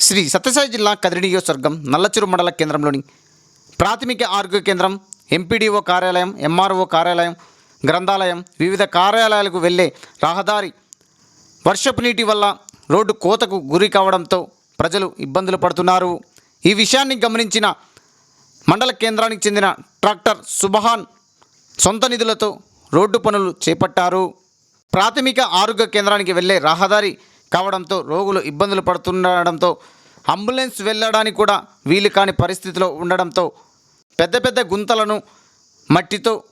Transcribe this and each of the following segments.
శ్రీ సత్యసాయి జిల్లా కదిరి నియోజకవర్గం నల్లచెరు మండల కేంద్రంలోని ప్రాథమిక ఆరోగ్య కేంద్రం ఎంపీడీఓ కార్యాలయం ఎంఆర్ఓ కార్యాలయం గ్రంథాలయం వివిధ కార్యాలయాలకు వెళ్ళే రహదారి వర్షపు నీటి వల్ల రోడ్డు కోతకు గురి కావడంతో ప్రజలు ఇబ్బందులు పడుతున్నారు. ఈ విషయాన్ని గమనించిన మండల కేంద్రానికి చెందిన ట్రాక్టర్ సుబహాన్ సొంత నిధులతో రోడ్డు పనులు చేపట్టారు. ప్రాథమిక ఆరోగ్య కేంద్రానికి వెళ్ళే రహదారి కావడంతో రోగులు ఇబ్బందులు పడుతుండడంతో అంబులెన్స్ వెళ్ళడానికి కూడా వీలు కాని పరిస్థితిలో ఉండడంతో పెద్ద పెద్ద గుంతలను మట్టితో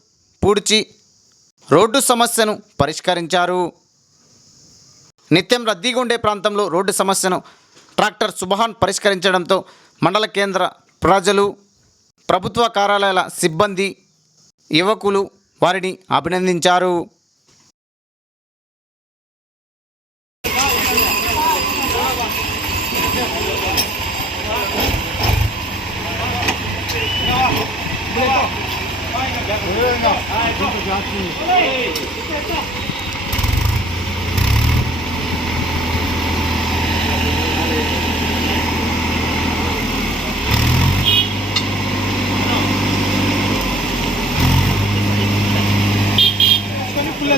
పూడ్చి రోడ్డు సమస్యను పరిష్కరించారు. నిత్యం రద్దీగా ఉండే ప్రాంతంలో రోడ్డు సమస్యను ట్రాక్టర్ సుబహాన్ పరిష్కరించడంతో మండల కేంద్ర ప్రజలు ప్రభుత్వ కార్యాలయాల సిబ్బంది యువకులు వారిని అభినందించారు.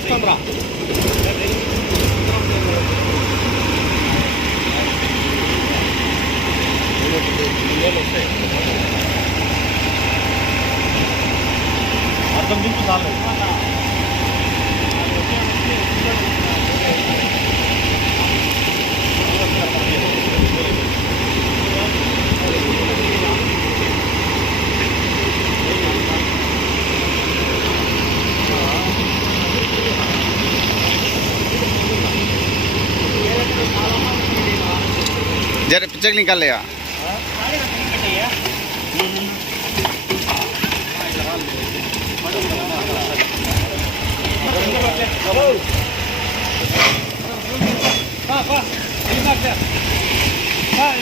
कमरा Thank you. ज़मीन में डाल जरा पिक्चर निकाल लेगा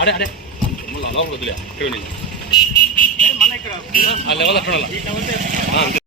అడే అడే లోపల వదిలే ఇక్కడ లెవెల్ అక్కడ